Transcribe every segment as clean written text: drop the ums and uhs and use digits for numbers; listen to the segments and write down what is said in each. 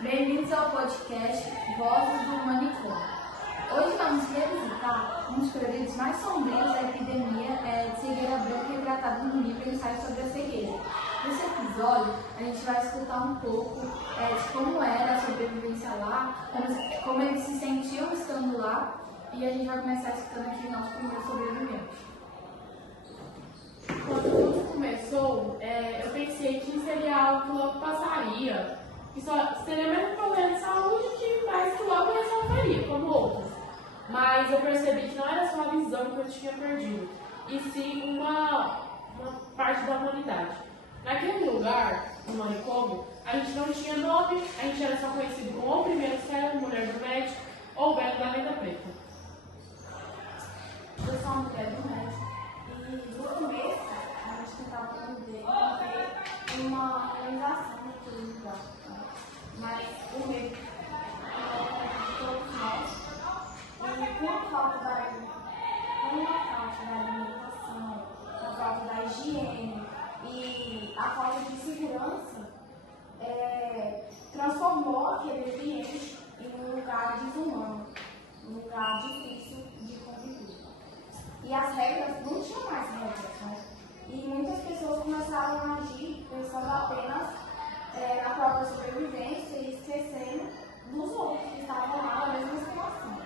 Bem-vindos ao podcast Vozes do Manicômio. Hoje vamos revisitar um dos períodos mais sombrios da epidemia de cegueira branca retratado no livro Ensaio sobre a Cegueira. Nesse episódio, a gente vai escutar um pouco de como era a sobrevivência lá, como eles se sentiam estando lá, e a gente vai começar escutando aqui o nosso primeiro sobrevivente. Quando tudo começou, eu pensei que seria algo que logo passaria, que só seria mesmo problema de saúde, mas que logo resolveria, como outros. Mas eu percebi que não era só a visão que eu tinha perdido, e sim uma parte da humanidade. Naquele lugar, no manicômio, a gente não tinha nome, a gente era só conhecido como ou primeiro cego, mulher do médico, ou velho da lenda preta. Eu sou uma mulher do médico, e no começo a gente tentava entender uma organização naquele lugar, mas o medo de todos nós. E com a falta da alimentação, a falta da higiene e a falta de segurança, transformou aquele ambiente em um lugar desumano, um lugar difícil de conviver. E as regras não tinham mais regras, né? E muitas pessoas começaram a agir pensando apenas na própria sobrevivência e esquecendo dos outros que estavam lá na mesma situação.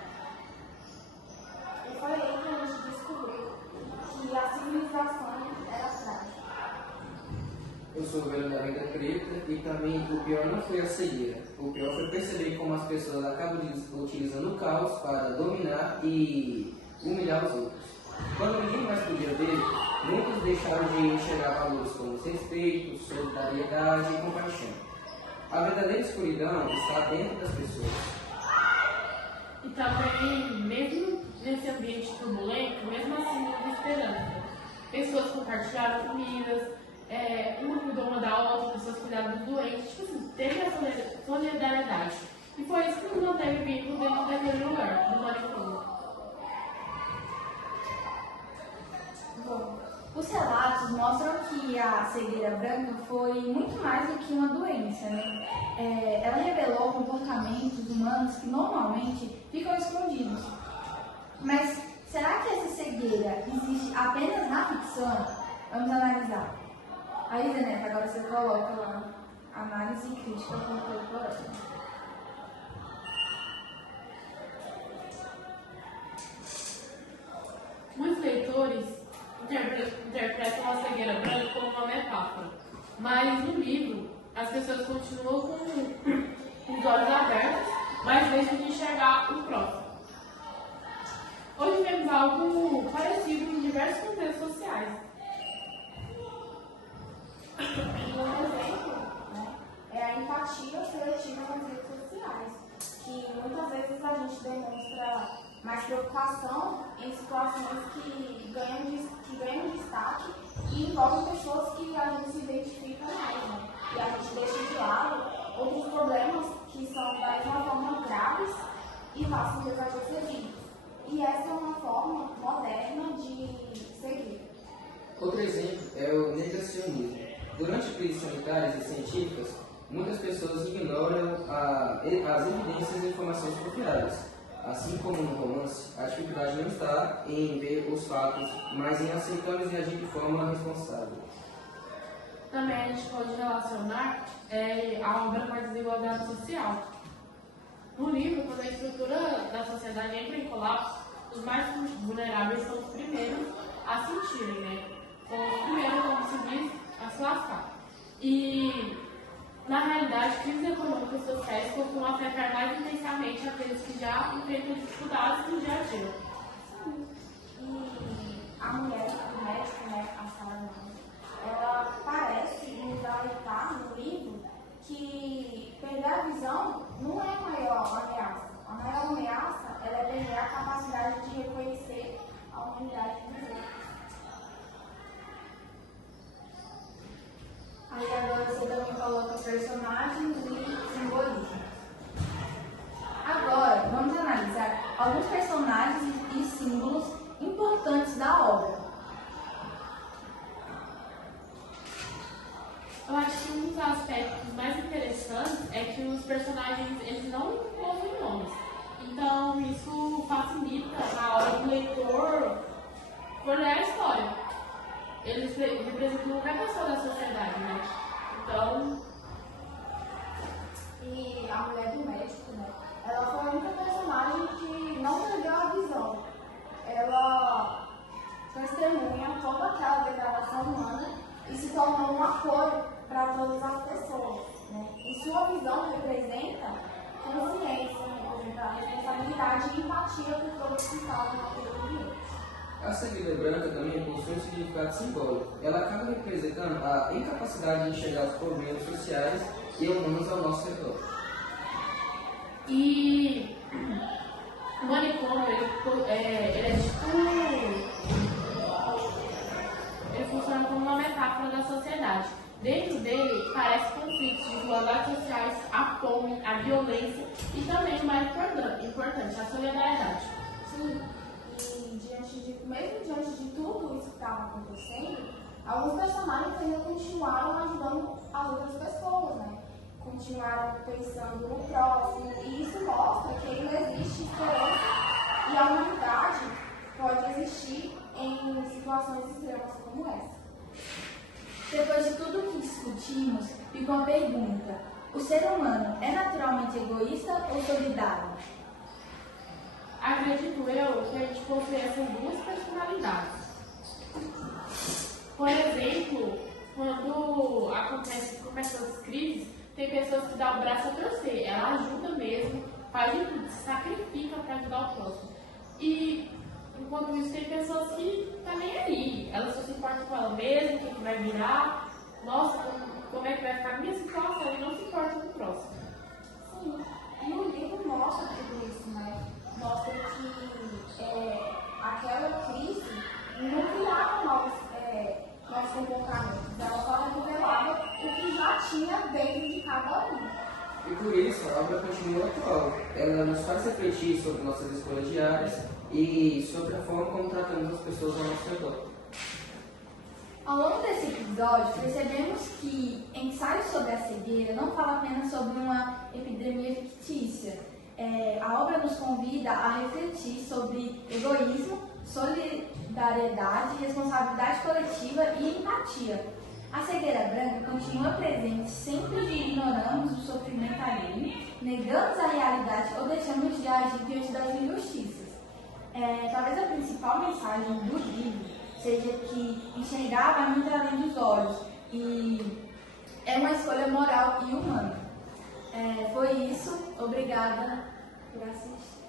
E foi aí que a gente descobriu que a civilização era frágil. Eu sou o velho da lenda preta e para mim o pior não foi a cegueira. O pior foi perceber como as pessoas acabam utilizando o caos para dominar e humilhar os outros. Quando ninguém mais podia ver, muitos deixaram de enxergar valores como respeito, solidariedade e compaixão. A verdadeira escuridão está dentro das pessoas. E também, mesmo nesse ambiente turbulento, mesmo assim houve esperança. Pessoas compartilharam comidas, uma cuidou uma da outra, pessoas cuidaram dos doentes, tipo assim, teve a solidariedade. E foi isso que nos manteve vivos dentro daquele lugar, do manicômio. Bom, os relatos mostram que a cegueira branca foi muito mais do que uma doença, né? Ela revelou comportamentos humanos que normalmente ficam escondidos. Mas será que essa cegueira existe apenas na ficção? Vamos analisar. Aí, Zeneto, agora você coloca lá análise crítica contemporânea. Muitos leitores interpretam a cegueira branca como uma metáfora, mas no livro as pessoas continuam com os olhos abertos, mas deixam de enxergar o próximo. Hoje vemos algo parecido em diversos contextos sociais. Um exemplo, né, é a empatia seletiva nas redes sociais, que muitas vezes a gente demonstra mais preocupação em situações que ganham destaque e envolvem pessoas que a gente se identifica mais, né? E a gente deixa de lado outros problemas que são da mesma forma graves e fáceis de ser percebidos. E essa é uma forma moderna de seguir. Outro exemplo é o negacionismo. Durante crises sanitárias e científicas, muitas pessoas ignoram as evidências e informações confiáveis. Assim como no romance, a dificuldade não está em ver os fatos, mas em aceitá-los e agir de forma responsável. Também a gente pode relacionar a obra com a desigualdade social. No livro, quando a estrutura da sociedade entra em colapso, os mais vulneráveis são os primeiros a sentirem, né? São os primeiros, como se diz, a se lascar. E, na realidade, crises econômicas e sociais costumam afetar mais intensamente aqueles que já enfrentam dificuldades no dia a dia. E a mulher do médico, né, a Sarah, ela parece nos alertar no livro que perder a visão não é a maior ameaça. A maior ameaça é perder a capacidade de reconhecer a humanidade dos outros. Aí agora você também coloca personagens e simbolismo. Agora, vamos analisar alguns personagens e símbolos importantes da obra. Eu acho que um dos aspectos mais interessantes é que os os personagens eles não possuem nomes. Então isso facilita na hora do leitor for ler a história. Eles representam qualquer pessoa da sociedade, né? Então. E a mulher do médico, né? Ela foi a única personagem que não perdeu a visão. Ela testemunha toda aquela degradação humana e se tornou um apoio para todas as pessoas, né? E sua visão representa consciência, representa responsabilidade e empatia por todos que estavam naquele ambiente. A cegueira branca também possui um significado simbólico. Ela acaba representando a incapacidade de enxergar os problemas sociais e humanos ao nosso redor. E o manicômio, ele é tipo. Ele funciona como uma metáfora da sociedade. Dentro dele, parece conflitos de desigualdades sociais, a fome, a violência e também o mais importante, a solidariedade. Sim, e mesmo diante de tudo isso que estava acontecendo, alguns personagens ainda continuaram ajudando as outras pessoas, né? Continuaram pensando no próximo, e isso mostra que ainda existe esperança e a humanidade pode existir em situações extremas como essa. Depois de tudo que discutimos, ficou a pergunta: o ser humano é naturalmente egoísta ou solidário? Acredito eu que a gente possui essas duas personalidades. Por exemplo, quando começam as crises, tem pessoas que dão o braço a torcer, ela ajuda mesmo, faz de tudo, se sacrifica para ajudar o próximo. E enquanto isso tem pessoas que estão nem aí, elas só se importam com ela mesma, o que vai virar, nossa, como é que vai ficar a minha situação, e não se importa com o próximo. Sim, e o livro mostra tudo isso, né? Mostra que aquela crise não criava novos comportamentos, ela só revelava o que já tinha dentro de cada um. E por isso, a obra continua atual. Ela nos faz refletir sobre nossas escolhas diárias e sobre a forma como tratamos as pessoas ao nosso redor. Ao longo desse episódio, percebemos que Ensaio sobre a Cegueira não fala apenas sobre uma epidemia fictícia. A obra nos convida a refletir sobre egoísmo, solidariedade, responsabilidade coletiva e empatia. A cegueira branca continua presente sempre que ignoramos o sofrimento alheio, negamos a realidade ou deixamos de agir diante das injustiças. Talvez a principal mensagem do livro seja que enxergar vai muito além dos olhos e é uma escolha moral e humana. Foi isso. Obrigada por assistir.